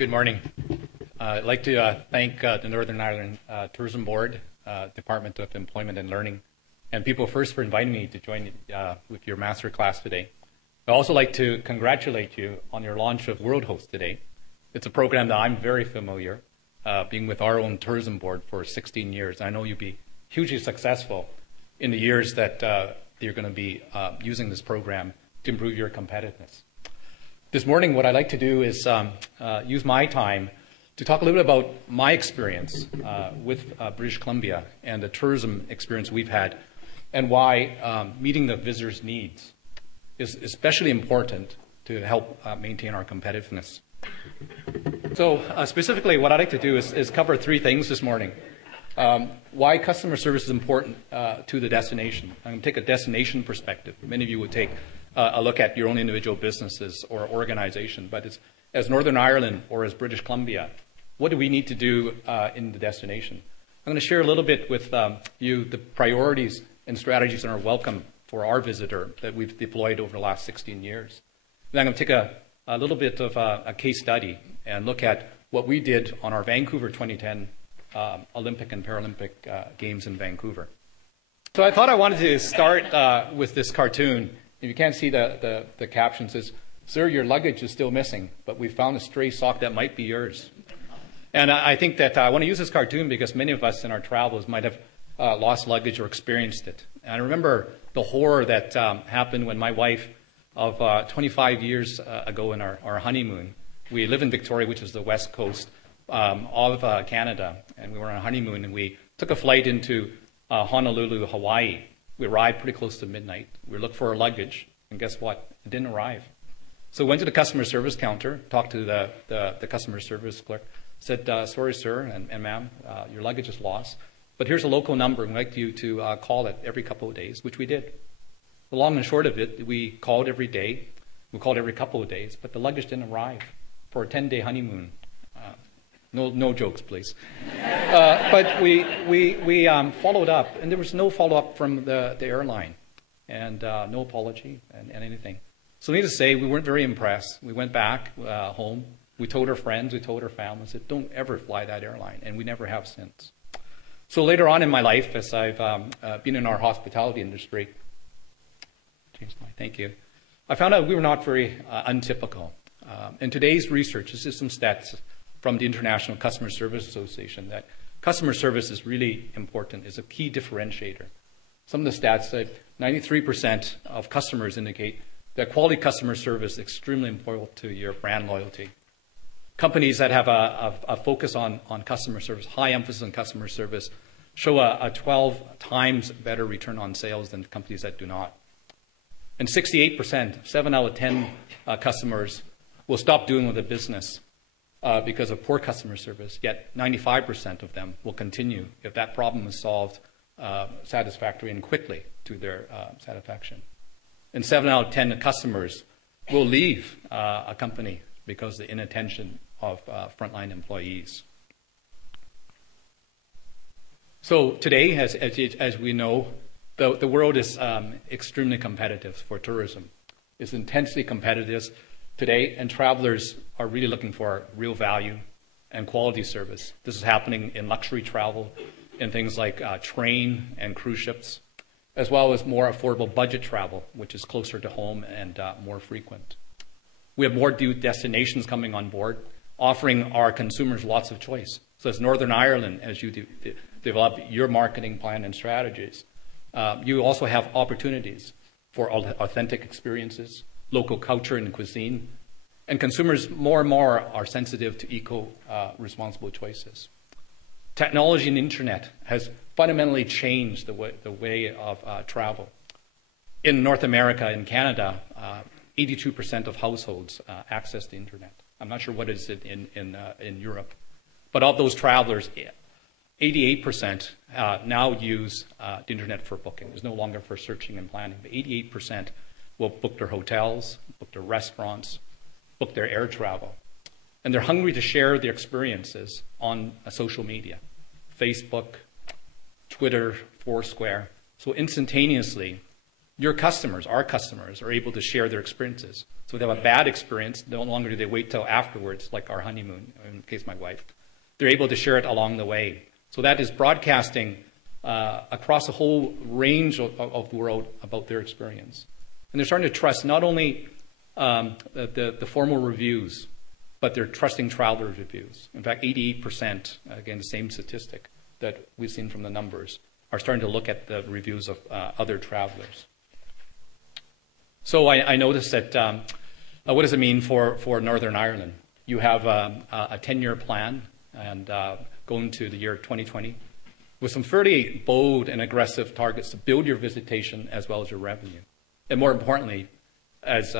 Good morning. I'd like to thank the Northern Ireland Tourism Board, Department of Employment and Learning, and People First for inviting me to join with your master class today. I'd also like to congratulate you on your launch of WorldHost today. It's a program that I'm very familiar, being with our own tourism board for 16 years. I know you'll be hugely successful in the years that you're going to be using this program to improve your competitiveness. This morning, what I'd like to do is use my time to talk a little bit about my experience with British Columbia and the tourism experience we've had, and why meeting the visitors' needs is especially important to help maintain our competitiveness. So specifically, what I'd like to do is cover three things this morning. Why customer service is important to the destination. I'm going to take a destination perspective. Many of you would take a look at your own individual businesses or organization, but as Northern Ireland or as British Columbia, what do we need to do in the destination? I'm going to share a little bit with you the priorities and strategies that are welcome for our visitor that we've deployed over the last 16 years. Then I'm going to take a little bit of a case study and look at what we did on our Vancouver 2010 Olympic and Paralympic Games in Vancouver. So I thought I wanted to start with this cartoon. If you can't see the caption, it says, "Sir, your luggage is still missing, but we found a stray sock that might be yours." And I think that I want to use this cartoon because many of us in our travels might have lost luggage or experienced it. And I remember the horror that happened when my wife of 25 years ago in our honeymoon, we live in Victoria, which is the west coast of Canada, and we were on a honeymoon, and we took a flight into Honolulu, Hawaii. We arrived pretty close to midnight. We looked for our luggage, and guess what? It didn't arrive. So we went to the customer service counter, talked to the customer service clerk, said, "Sorry, sir, and ma'am, your luggage is lost, but here's a local number, and we'd like you to call it every couple of days," which we did. The long and short of it, we called every day. We called every couple of days, but the luggage didn't arrive for a 10-day honeymoon. No jokes, please. But we followed up, and there was no follow-up from the airline, and no apology and anything. So needless to say, we weren't very impressed. We went back home. We told our friends, we told our family, said, "Don't ever fly that airline," and we never have since. So later on in my life, as I've been in our hospitality industry, thank you, I found out we were not very untypical. In today's research, this is some stats from the International Customer Service Association, that customer service is really important, is a key differentiator. Some of the stats say 93% of customers indicate that quality customer service is extremely important to your brand loyalty. Companies that have a focus on customer service, high emphasis on customer service, show a 12 times better return on sales than companies that do not. And 68%, 7 out of 10 customers will stop doing with a business because of poor customer service, yet 95% of them will continue if that problem is solved satisfactorily and quickly to their satisfaction. And 7 out of 10 customers will leave a company because of the inattention of frontline employees. So today, as we know, the world is extremely competitive for tourism. It's intensely competitive today, and travelers are really looking for real value and quality service. This is happening in luxury travel, in things like train and cruise ships, as well as more affordable budget travel, which is closer to home and more frequent. We have more destinations coming on board, offering our consumers lots of choice. So as Northern Ireland, as you develop your marketing plan and strategies, you also have opportunities for authentic experiences, local culture and cuisine, and consumers more and more are sensitive to eco-responsible choices. Technology and internet has fundamentally changed the way of travel. In North America and Canada, 82% of households access the internet. I'm not sure what it is in Europe, but of those travelers, 88% now use the internet for booking. It's no longer for searching and planning, but 88% will book their hotels, book their restaurants, book their air travel. And they're hungry to share their experiences on social media, Facebook, Twitter, Foursquare. So instantaneously, your customers, our customers, are able to share their experiences. So if they have a bad experience, no longer do they wait till afterwards, like our honeymoon, in the case of my wife. They're able to share it along the way. So that is broadcasting across a whole range of the world about their experience. And they're starting to trust not only the formal reviews, but they're trusting traveler reviews. In fact, 88%, again, the same statistic that we've seen from the numbers, are starting to look at the reviews of other travelers. So I noticed that, what does it mean for Northern Ireland? You have a 10-year plan and going to the year 2020 with some fairly bold and aggressive targets to build your visitation as well as your revenue. And more importantly, as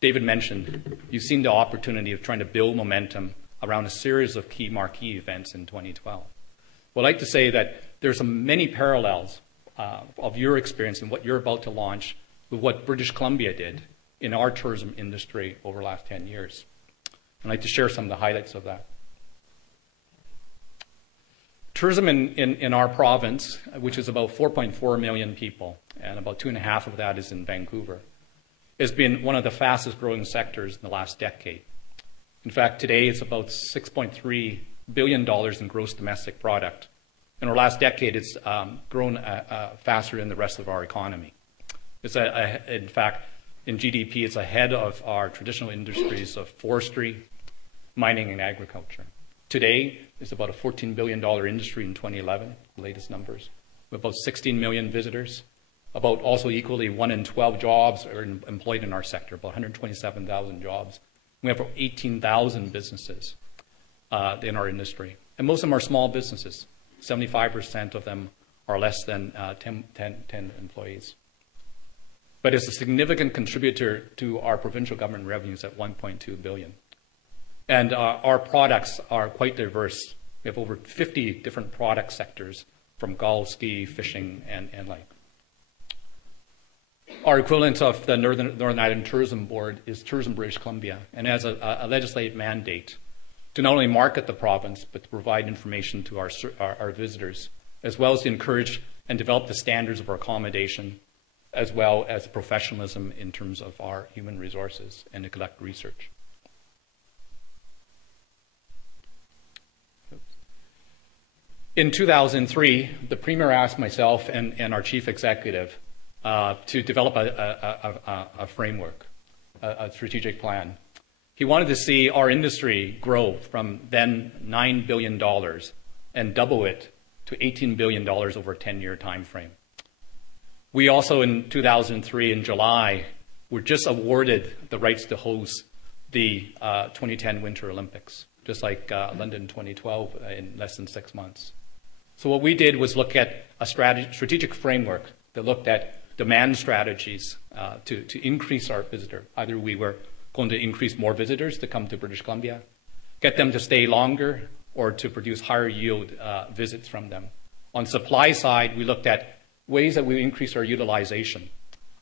David mentioned, you've seen the opportunity of trying to build momentum around a series of key marquee events in 2012. Well, I'd like to say that there's many parallels of your experience and what you're about to launch with what British Columbia did in our tourism industry over the last 10 years. I'd like to share some of the highlights of that. Tourism in our province, which is about 4.4 million people, and about 2.5 of that is in Vancouver, has been one of the fastest growing sectors in the last decade. In fact, today it's about $6.3 billion in gross domestic product. In our last decade, it's grown faster than the rest of our economy. It's in fact, in GDP, it's ahead of our traditional industries of forestry, mining, and agriculture. Today, it's about a $14 billion industry in 2011, the latest numbers, with about 16 million visitors. About also equally 1 in 12 jobs are employed in our sector, about 127,000 jobs. We have over 18,000 businesses in our industry. And most of them are small businesses. 75% of them are less than 10 employees. But it's a significant contributor to our provincial government revenues at $1.2 billion. And our products are quite diverse. We have over 50 different product sectors, from golf, ski, fishing, and like. Our equivalent of the Northern Ireland Tourism Board is Tourism British Columbia, and has a legislative mandate to not only market the province, but to provide information to our visitors, as well as to encourage and develop the standards of our accommodation, as well as professionalism in terms of our human resources and to collect research. In 2003, the Premier asked myself and our Chief Executive to develop a framework, a strategic plan. He wanted to see our industry grow from then $9 billion and double it to $18 billion over a 10-year time frame. We also, in 2003, in July, were just awarded the rights to host the 2010 Winter Olympics, just like London 2012 in less than 6 months. So what we did was look at a strategic framework that looked at demand strategies to increase our visitor. Either we were going to increase more visitors to come to British Columbia, get them to stay longer, or to produce higher yield visits from them. On supply side, we looked at ways that we increase our utilization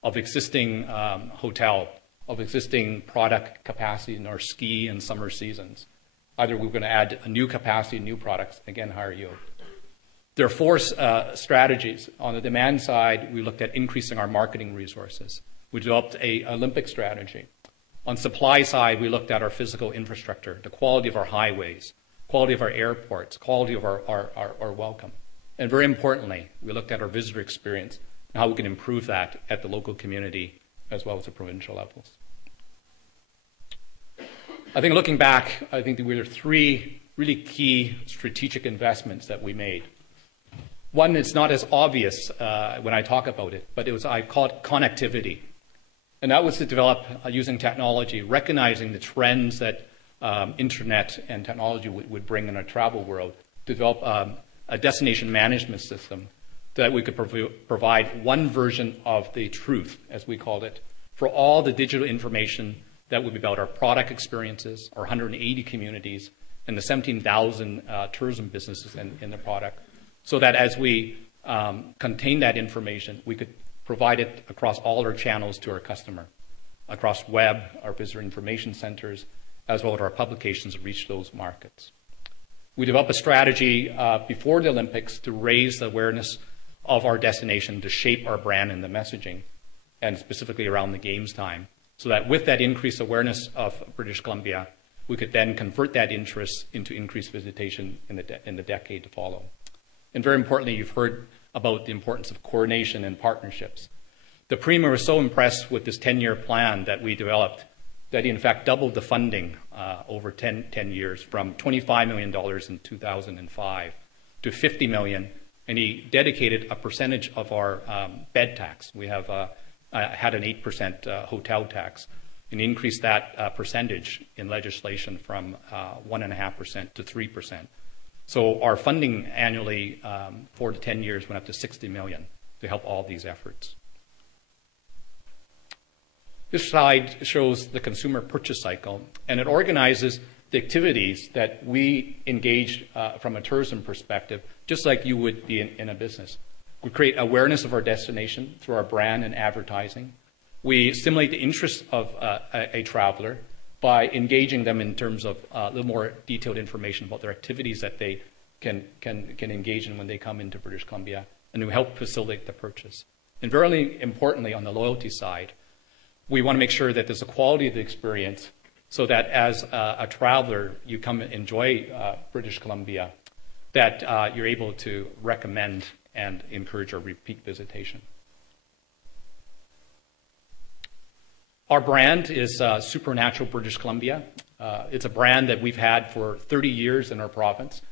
of existing hotel, of existing product capacity in our ski and summer seasons. Either we're going to add a new capacity, new products, again, higher yield. There are 4 strategies. On the demand side, we looked at increasing our marketing resources. We developed an Olympic strategy. On supply side, we looked at our physical infrastructure, the quality of our highways, quality of our airports, quality of our welcome. And very importantly, we looked at our visitor experience and how we can improve that at the local community as well as the provincial levels. I think looking back, I think there were 3 really key strategic investments that we made. One, it's not as obvious when I talk about it, but I call it connectivity. And that was to develop, using technology, recognizing the trends that internet and technology would bring in a travel world, to develop a destination management system that we could provide one version of the truth, as we called it, for all the digital information that would be about our product experiences, our 180 communities, and the 17,000 tourism businesses in the product, so that as we contain that information, we could provide it across all our channels to our customer, across web, our visitor information centers, as well as our publications to reach those markets. We developed a strategy before the Olympics to raise the awareness of our destination, to shape our brand and the messaging, and specifically around the games time, so that with that increased awareness of British Columbia, we could then convert that interest into increased visitation in the decade to follow. And very importantly, you've heard about the importance of coordination and partnerships. The Premier was so impressed with this 10-year plan that we developed that he in fact doubled the funding over 10 years from $25 million in 2005 to $50 million, and he dedicated a percentage of our bed tax. We have had an 8% hotel tax, and increased that percentage in legislation from 1.5% to 3%. So our funding annually for the 10 years went up to $60 million to help all these efforts. This slide shows the consumer purchase cycle, and it organizes the activities that we engage from a tourism perspective, just like you would be in a business. We create awareness of our destination through our brand and advertising. We stimulate the interest of a traveler by engaging them in terms of a little more detailed information about their activities that they can engage in when they come into British Columbia, and we help facilitate the purchase. And very importantly, on the loyalty side, we want to make sure that there's a quality of the experience so that as a traveler, you come and enjoy British Columbia, that you're able to recommend and encourage a repeat visitation. Our brand is Supernatural British Columbia. It's a brand that we've had for 30 years in our province,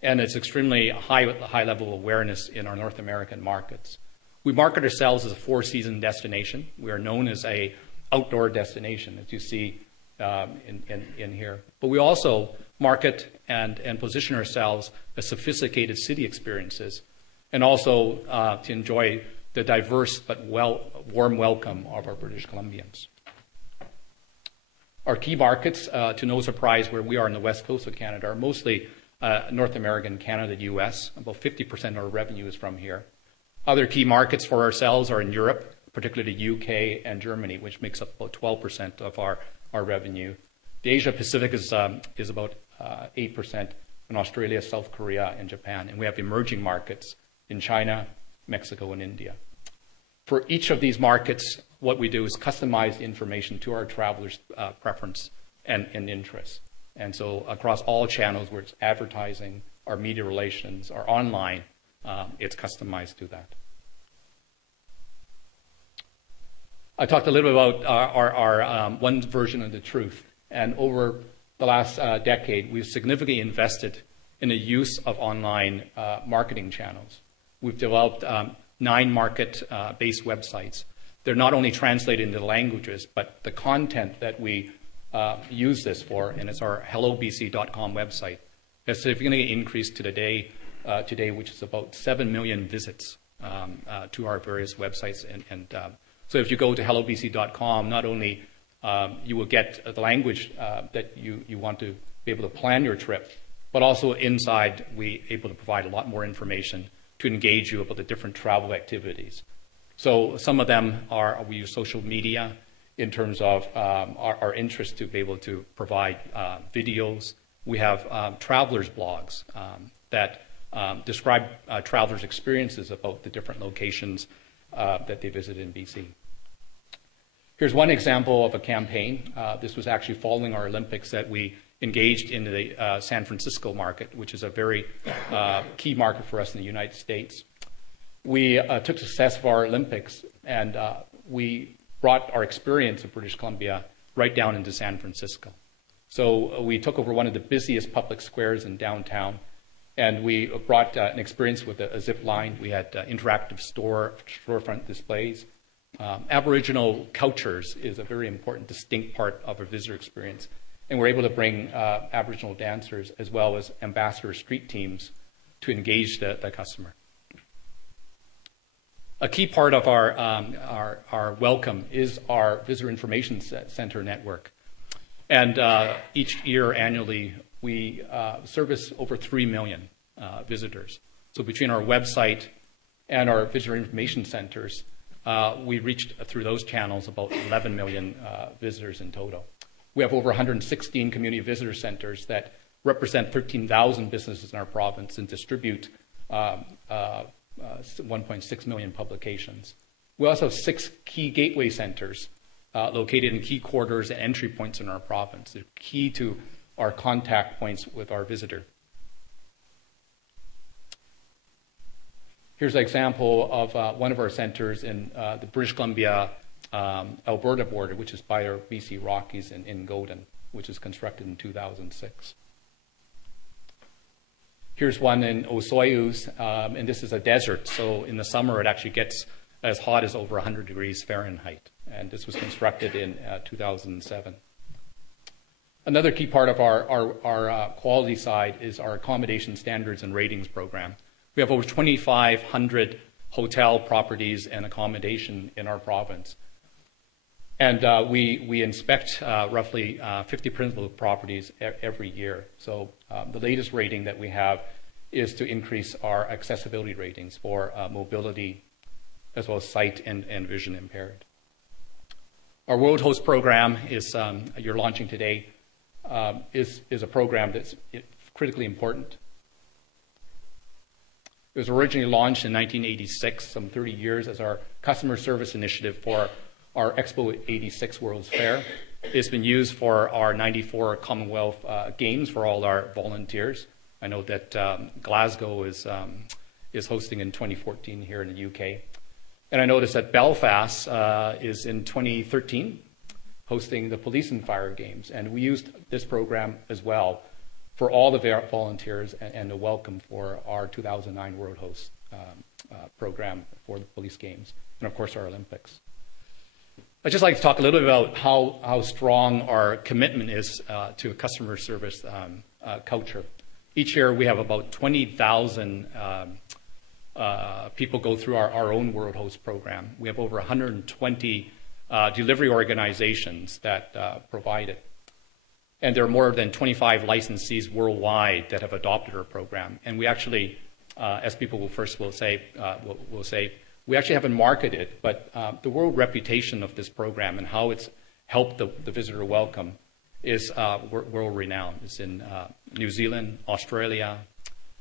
and it's extremely high level awareness in our North American markets. We market ourselves as a four-season destination. We are known as a outdoor destination, as you see in here. But we also market and position ourselves as sophisticated city experiences, and also to enjoy the diverse but warm welcome of our British Columbians. Our key markets, to no surprise where we are on the west coast of Canada, are mostly North American, Canada, US. About 50% of our revenue is from here. Other key markets for ourselves are in Europe, particularly the UK and Germany, which makes up about 12% of our revenue. The Asia Pacific is about 8%, and Australia, South Korea, and Japan. And we have emerging markets in China, Mexico, and India. For each of these markets, what we do is customize the information to our travelers' preference and interest. And so across all channels, where it's advertising, our media relations, our online, it's customized to that. I talked a little bit about our one version of the truth. And over the last decade, we've significantly invested in the use of online marketing channels. We've developed 9 market-based websites. They're not only translated into languages, but the content that we use this for, and it's our hellobc.com website, has significantly increased to today, which is about 7 million visits to our various websites. So if you go to hellobc.com, not only you will get the language that you want to be able to plan your trip, but also inside we're able to provide a lot more information to engage you about the different travel activities. So some of them are, we use social media in terms of our interest to be able to provide videos. We have travelers blogs that describe travelers' experiences about the different locations that they visit in BC. Here's one example of a campaign. This was actually following our Olympics that we engaged in the San Francisco market, which is a very key market for us in the United States. We took success of our Olympics, and we brought our experience of British Columbia right down into San Francisco. So we took over one of the busiest public squares in downtown, and we brought an experience with a zip line. We had interactive storefront displays. Aboriginal cultures is a very important, distinct part of our visitor experience. And we're able to bring Aboriginal dancers as well as ambassador street teams to engage the customer. A key part of our welcome is our Visitor Information Center network. And each year, annually, we service over 3 million visitors. So between our website and our Visitor Information Centers, we reached through those channels about 11 million visitors in total. We have over 116 community visitor centers that represent 13,000 businesses in our province and distribute 1.6 million publications. We also have 6 key gateway centers located in key corridors and entry points in our province. They're key to our contact points with our visitor. Here's an example of one of our centers in the British Columbia Alberta border, which is by our BC Rockies in Godin, which was constructed in 2006. Here's one in Osoyoos, and this is a desert, so in the summer it actually gets as hot as over 100 degrees Fahrenheit, and this was constructed in 2007. Another key part of our quality side is our accommodation standards and ratings program. We have over 2,500 hotel properties and accommodation in our province. And we inspect roughly 50 principal properties every year. So the latest rating that we have is to increase our accessibility ratings for mobility as well as sight and vision impaired. Our WorldHost program is, you're launching today, is a program that's critically important. It was originally launched in 1986, some 30 years, as our customer service initiative for our Expo 86 World's Fair. It's been used for our 94 Commonwealth Games for all our volunteers. I know that Glasgow is hosting in 2014 here in the UK. And I noticed that Belfast is in 2013 hosting the Police and Fire Games. And we used this program as well for all the volunteers and the welcome for our 2009 WorldHost program for the police games, and of course our Olympics. I'd just like to talk a little bit about how strong our commitment is to a customer service culture. Each year we have about 20,000 people go through our own WorldHost program. We have over 120 delivery organizations that provide it. And there are more than 25 licensees worldwide that have adopted our program. And we actually, as people will say, we actually haven't marketed, but the world reputation of this program and how it's helped the visitor welcome is world renowned. It's in New Zealand, Australia,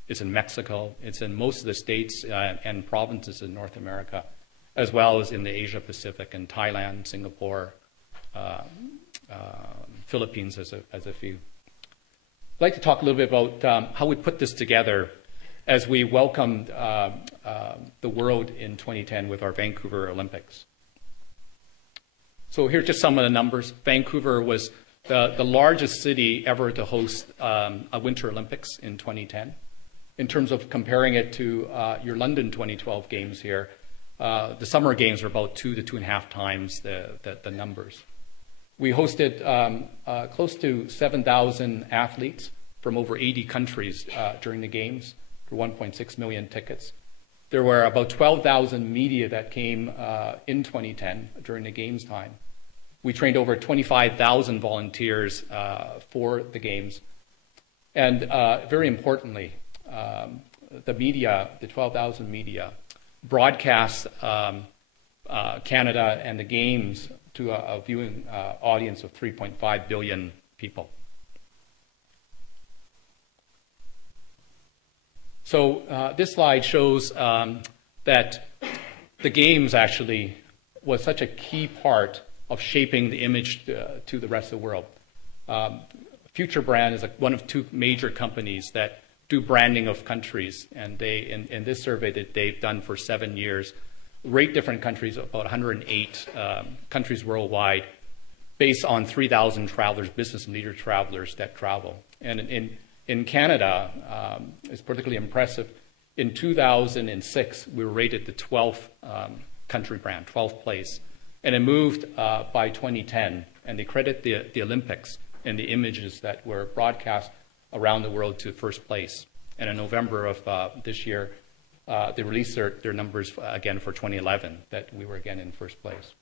it's in Mexico, it's in most of the states and provinces in North America, as well as in the Asia Pacific and Thailand, Singapore, Philippines as a few. I'd like to talk a little bit about how we put this together as we welcomed the world in 2010 with our Vancouver Olympics. So here's just some of the numbers. Vancouver was the largest city ever to host a Winter Olympics in 2010. In terms of comparing it to your London 2012 games here, the summer games are about 2 to 2.5 times the numbers. We hosted close to 7,000 athletes from over 80 countries during the games for 1.6 million tickets. There were about 12,000 media that came in 2010 during the games time. We trained over 25,000 volunteers for the games. And very importantly, the media, the 12,000 media, broadcast Canada and the games to a viewing audience of 3.5 billion people. So this slide shows that the games actually was such a key part of shaping the image to the rest of the world. Future Brand is one of 2 major companies that do branding of countries, and they, in this survey that they've done for 7 years, rate different countries, about 108 countries worldwide, based on 3,000 travelers, business and leisure travelers that travel. And in Canada, it's particularly impressive. In 2006, we were rated the 12th country brand, 12th place. And it moved by 2010, and they credit the Olympics and the images that were broadcast around the world to first place. And in November of this year, they released their numbers again for 2011, that we were again in first place.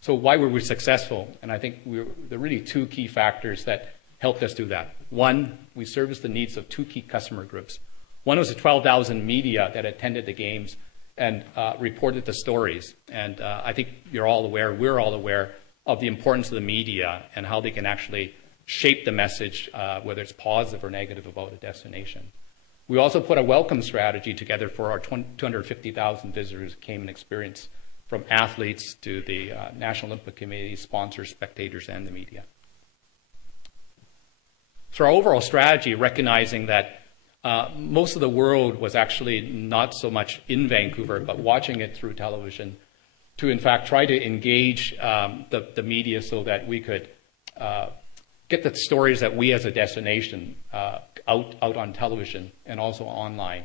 So why were we successful? And I think there are really 2 key factors that helped us do that. One, we serviced the needs of 2 key customer groups. One was the 12,000 media that attended the games and reported the stories. And I think we're all aware of the importance of the media and how they can actually shape the message, whether it's positive or negative about a destination. We also put a welcome strategy together for our 250,000 visitors who came and experienced from athletes to the National Olympic Committee, sponsors, spectators, and the media. So our overall strategy, recognizing that most of the world was actually not so much in Vancouver, but watching it through television, to in fact try to engage the media so that we could get the stories that we as a destination out on television and also online.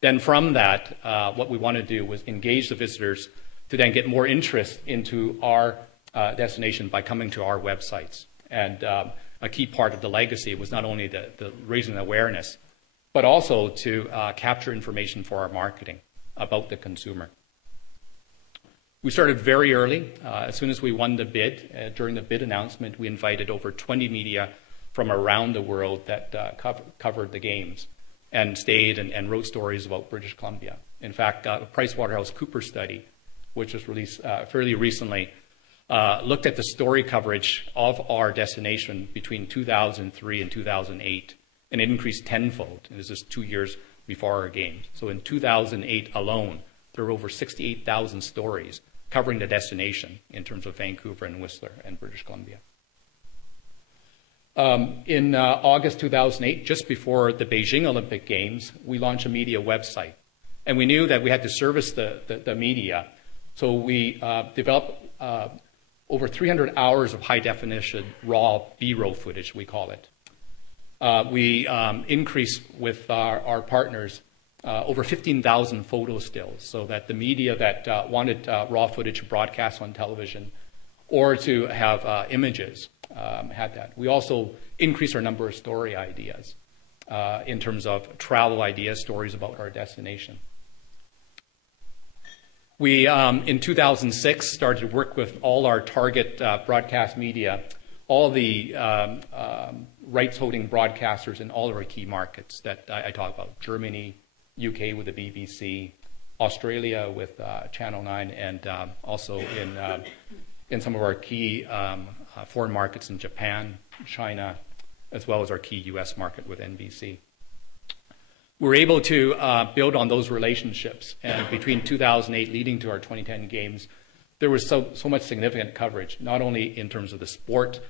Then from that, what we want to do was engage the visitors to then get more interest into our destination by coming to our websites. And a key part of the legacy was not only the raising awareness, but also to capture information for our marketing about the consumer. We started very early. As soon as we won the bid, during the bid announcement, we invited over 20 media from around the world that covered the games and stayed and wrote stories about British Columbia. In fact, a PricewaterhouseCoopers study, which was released fairly recently, looked at the story coverage of our destination between 2003 and 2008, and it increased tenfold. And this is 2 years before our games. So in 2008 alone, there were over 68,000 stories covering the destination in terms of Vancouver and Whistler and British Columbia. In August 2008, just before the Beijing Olympic Games, we launched a media website. And we knew that we had to service the media. So we developed over 300 hours of high-definition raw B-roll footage, we call it. We increased with our partners over 15,000 photo stills, so that the media that wanted raw footage broadcast on television or to have images had that. We also increased our number of story ideas in terms of travel ideas, stories about our destination. We, in 2006, started to work with all our target broadcast media, all the rights-holding broadcasters in all of our key markets that I talk about: Germany, UK with the BBC, Australia with Channel 9, and also in some of our key foreign markets in Japan, China, as well as our key US market with NBC. We were able to build on those relationships, and between 2008 leading to our 2010 games, there was so much significant coverage, not only in terms of the sport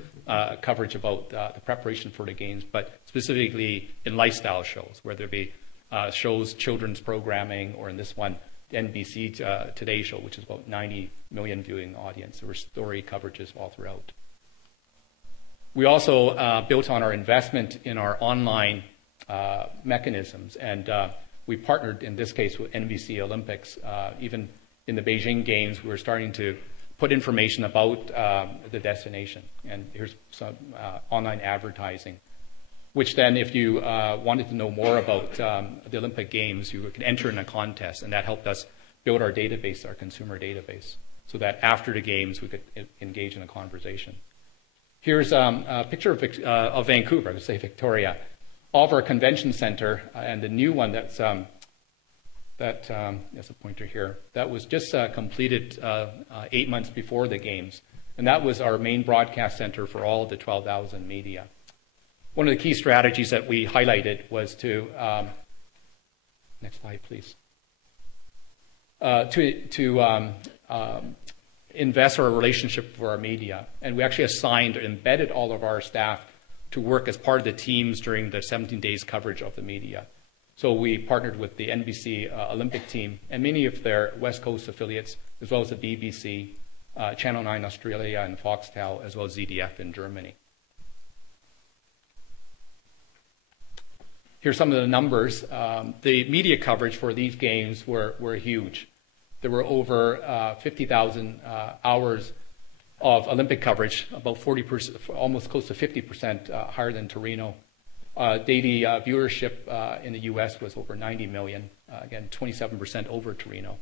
coverage about the preparation for the games, but specifically in lifestyle shows, whether it be shows, children's programming, or in this one, the NBC Today Show, which is about 90 million viewing audience. There were story coverages all throughout. We also built on our investment in our online mechanisms, and we partnered in this case with NBC Olympics. Even in the Beijing Games, we were starting to put information about the destination, and here's some online advertising, which then, if you wanted to know more about the Olympic Games, you could enter in a contest, and that helped us build our database, our consumer database, so that after the games we could engage in a conversation. Here's a picture of Vancouver, let's say Victoria, of our convention center, and the new one that's there's a pointer here, that was just completed 8 months before the games, and that was our main broadcast center for all of the 12,000 media. One of the key strategies that we highlighted was to, next slide please, to invest our relationship for our media. And we actually assigned or embedded all of our staff to work as part of the teams during the 17 days coverage of the media. So we partnered with the NBC Olympic team and many of their West Coast affiliates, as well as the BBC, Channel 9 Australia, and Foxtel, as well as ZDF in Germany. Here's some of the numbers. The media coverage for these games were huge. There were over 50,000 hours of Olympic coverage, about 40%, almost close to 50% higher than Torino. Daily viewership in the US was over 90 million, again, 27% over Torino.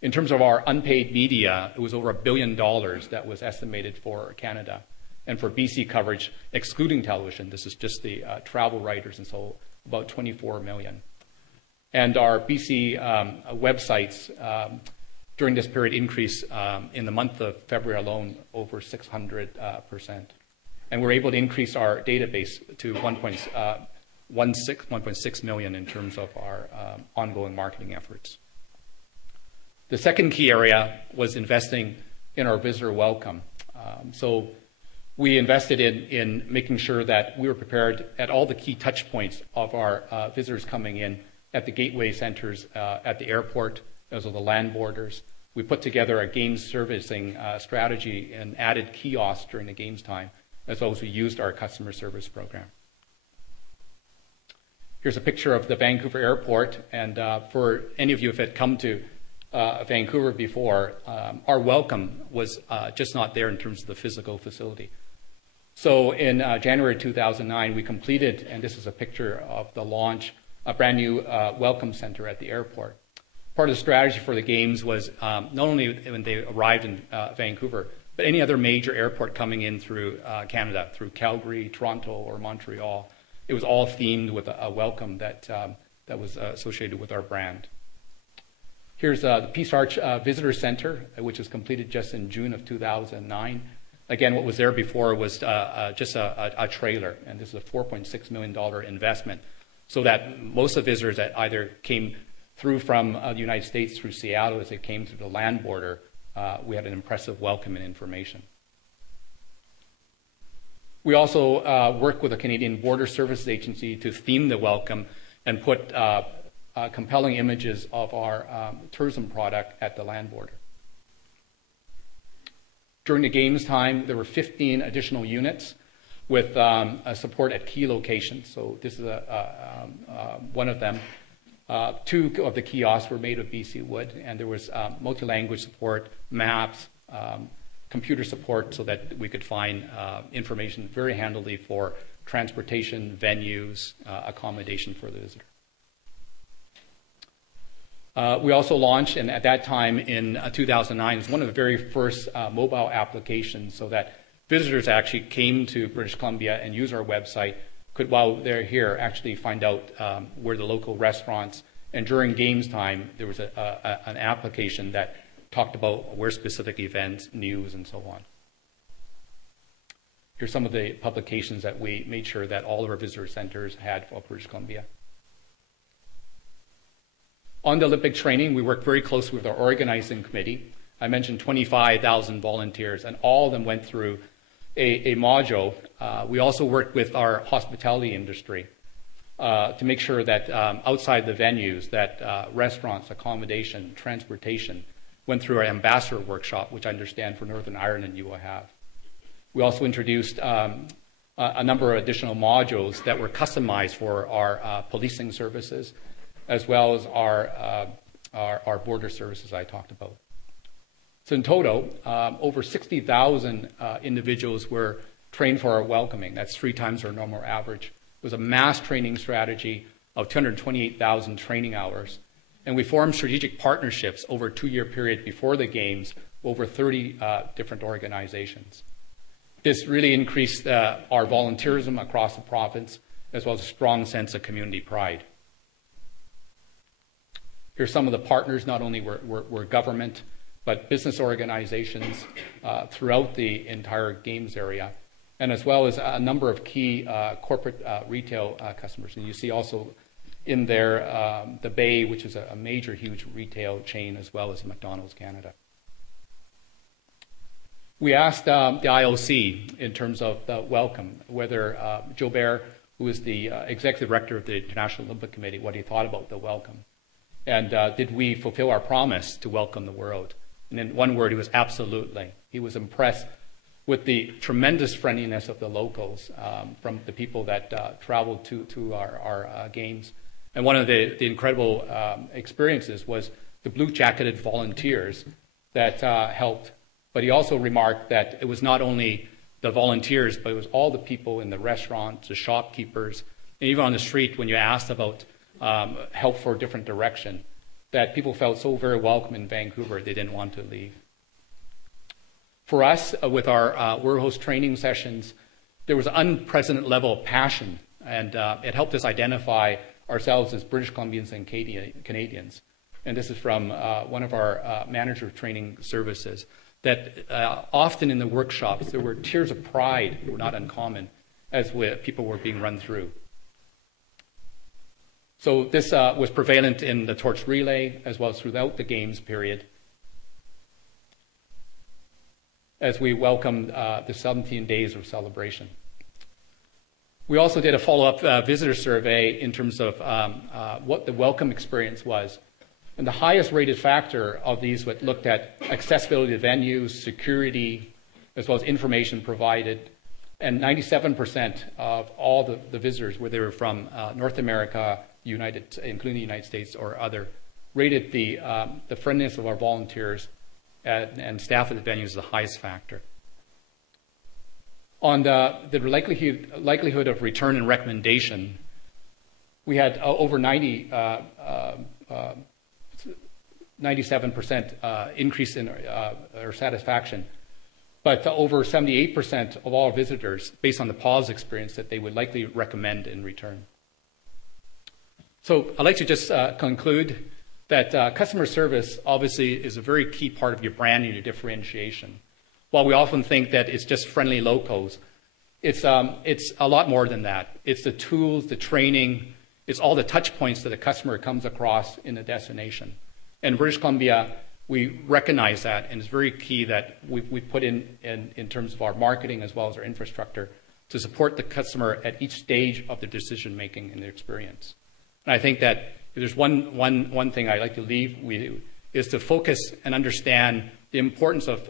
In terms of our unpaid media, it was over $1 billion that was estimated for Canada. And for BC coverage, excluding television, this is just the travel writers and so, about 24 million. And our BC websites during this period increased in the month of February alone over 600%. And we're able to increase our database to 1.6 million in terms of our ongoing marketing efforts. The second key area was investing in our visitor welcome. So we invested in making sure that we were prepared at all the key touch points of our visitors coming in at the gateway centers, at the airport, as well as the land borders. We put together a games servicing strategy and added kiosks during the games time, as well as we used our customer service program. Here's a picture of the Vancouver airport, and for any of you who had come to Vancouver before, our welcome was just not there in terms of the physical facility. So in January 2009, we completed, and this is a picture of the launch, a brand new welcome center at the airport. Part of the strategy for the games was not only when they arrived in Vancouver, but any other major airport coming in through Canada, through Calgary, Toronto, or Montreal. It was all themed with a welcome that was associated with our brand. Here's the Peace Arch Visitor Center, which was completed just in June of 2009. Again, what was there before was just a trailer, and this is a $4.6 million investment, so that most of the visitors that either came through from the United States through Seattle as they came through the land border, we had an impressive welcome and information. We also work with the Canadian Border Services Agency to theme the welcome and put compelling images of our tourism product at the land border. During the games time, there were 15 additional units with support at key locations. So this is one of them. Two of the kiosks were made of BC wood, and there was multi-language support, maps, computer support, so that we could find information very handily for transportation, venues, accommodation for the visitor. We also launched, and at that time in 2009, it was one of the very first mobile applications, so that visitors actually came to British Columbia and use our website, could, while they're here, actually find out where the local restaurants, and during games time, there was an application that talked about where specific events, news, and so on. Here's some of the publications that we made sure that all of our visitor centers had for British Columbia. On the Olympic training, we worked very closely with our organizing committee. I mentioned 25,000 volunteers, and all of them went through a module. We also worked with our hospitality industry to make sure that outside the venues, that restaurants, accommodation, transportation went through our ambassador workshop, which I understand for Northern Ireland you will have. We also introduced a number of additional modules that were customized for our policing services, as well as our border services I talked about. So in total, over 60,000 individuals were trained for our welcoming. That's 3 times our normal average. It was a mass training strategy of 228,000 training hours. And we formed strategic partnerships over a 2-year period before the games, over 30 different organizations. This really increased our volunteerism across the province, as well as a strong sense of community pride. Here's some of the partners. Not only were government, but business organizations throughout the entire games area, and as well as a number of key corporate retail customers. And you see also in there the Bay, which is a major, huge retail chain, as well as McDonald's Canada. We asked the IOC in terms of the welcome, whether Joe Bear, who is the executive director of the International Olympic Committee, what he thought about the welcome. And did we fulfill our promise to welcome the world? And in one word, he was absolutely. He was impressed with the tremendous friendliness of the locals, from the people that traveled to our games. And one of the incredible experiences was the blue-jacketed volunteers that helped. But he also remarked that it was not only the volunteers, but it was all the people in the restaurants, the shopkeepers, and even on the street when you asked about help for a different direction, that people felt so very welcome in Vancouver they didn't want to leave. For us, with our WorldHost training sessions, there was an unprecedented level of passion, and it helped us identify ourselves as British Columbians and Canadians. And this is from one of our manager of training services, that often in the workshops there were tears of pride, were not uncommon, as people were being run through. So this was prevalent in the torch relay, as well as throughout the games period. as we welcomed the 17 days of celebration. We also did a follow-up visitor survey in terms of what the welcome experience was. And the highest rated factor of these looked at accessibility to venues, security, as well as information provided. And 97% of all the visitors, whether they were from North America, including the United States or other, rated the friendliness of our volunteers and staff at the venues as the highest factor. On the likelihood of return and recommendation, we had over 97% increase in our satisfaction, but over 78% of all visitors, based on the pause experience, that they would likely recommend in return. So I'd like to just conclude that customer service obviously is a very key part of your brand and your differentiation. While we often think that it's just friendly locals, it's a lot more than that. It's the tools, the training, it's all the touch points that a customer comes across in the destination. And in British Columbia, we recognize that, and it's very key that we put in terms of our marketing as well as our infrastructure to support the customer at each stage of their decision making and their experience. And I think that if there's one thing I'd like to leave with you is to focus and understand the importance of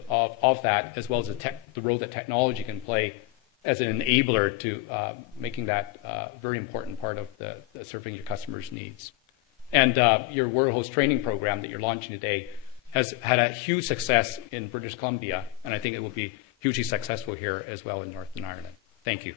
that, as well as the role that technology can play as an enabler to making that very important part of the serving your customers' needs. And your WorldHost Training program that you're launching today has had a huge success in British Columbia, and I think it will be hugely successful here as well in Northern Ireland. Thank you.